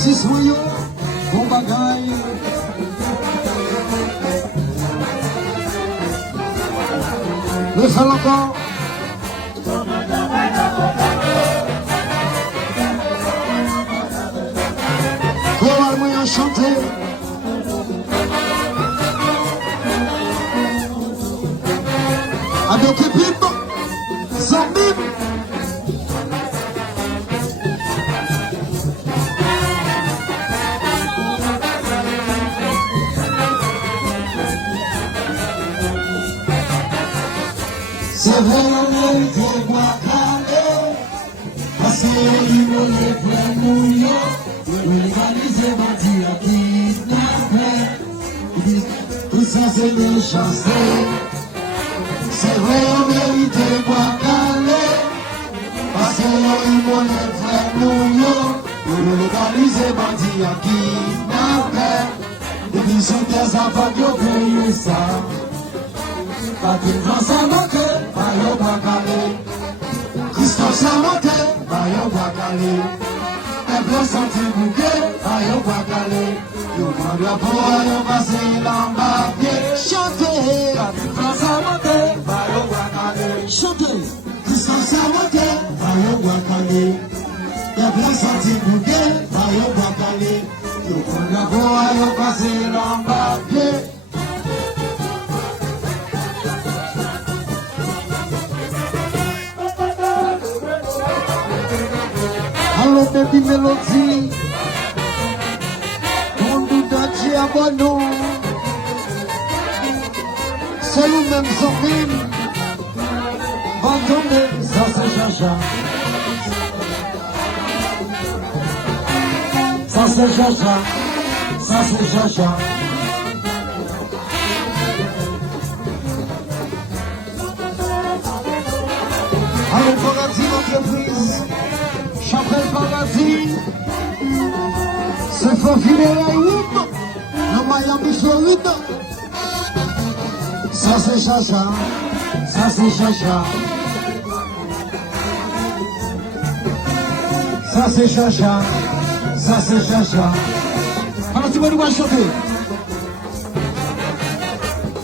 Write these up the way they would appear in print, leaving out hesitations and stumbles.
Francis Rio, bon bagaille. Le seul encore. Chorale moyen chanter. Avec équipe, Zambim. C'est vrai, on était guacamé, parce qu'il voulait faire mouiller, légaliser bandit à kidnapper, tout ça c'est méchanceté. C'est vrai, on méritait guacamé, parce qu'il voulait faire mouiller, légaliser bandit à kidnapper, et puis sont des enfants qui ont payé ça. Pas qu'il va s'en moquer, pas y'en va caler. Christophe s'en moquer, pas y'en va caler. Un blanc senti bouquet, pas y'en va caler. Y'en prend de la peau, y'en va s'y l'embarquer. Chantez, pas qu'il va s'en moquer, pas y'en va caler. Chantez, Christophe s'en moquer, pas y'en va caler. Un blanc senti bouquet, pas y'en va caler. Y'en prend de la peau, y'en va s'y l'embarquer. Allô, baby mélodie, on nous donne diabono, c'est nous-mêmes Zambim, va tomber, ça c'est Jaja, ça c'est Jaja, ça c'est Jaja. Allô, Paradis l'entreprise. Chapelle Paradis, c'est faufilé la route, le Miami Floride. Ça c'est Chacha, ça c'est Chacha. Ça c'est Chacha, ça c'est Chacha. Alors tu vas nous chanter.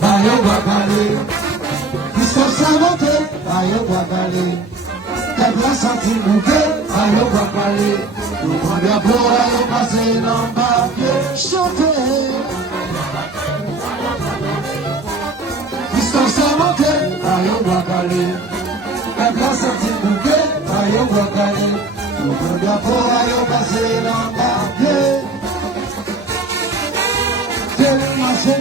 Bayo Wakale, Christophe Samonte, Bayo Wakale. T'es bien senti bouquet, aïe va parler. Nous prend bien pour aller passer l'embarquer. Chanter. Christophe Samonte, aïe va parler. T'es bien senti bouquet, aïe va parler. Nous prend bien pour aller passer l'embarquer. C'est marché.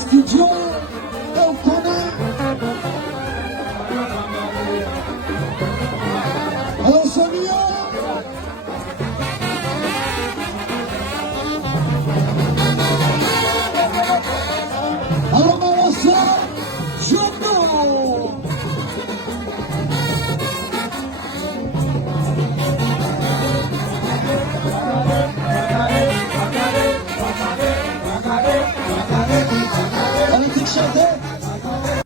Studio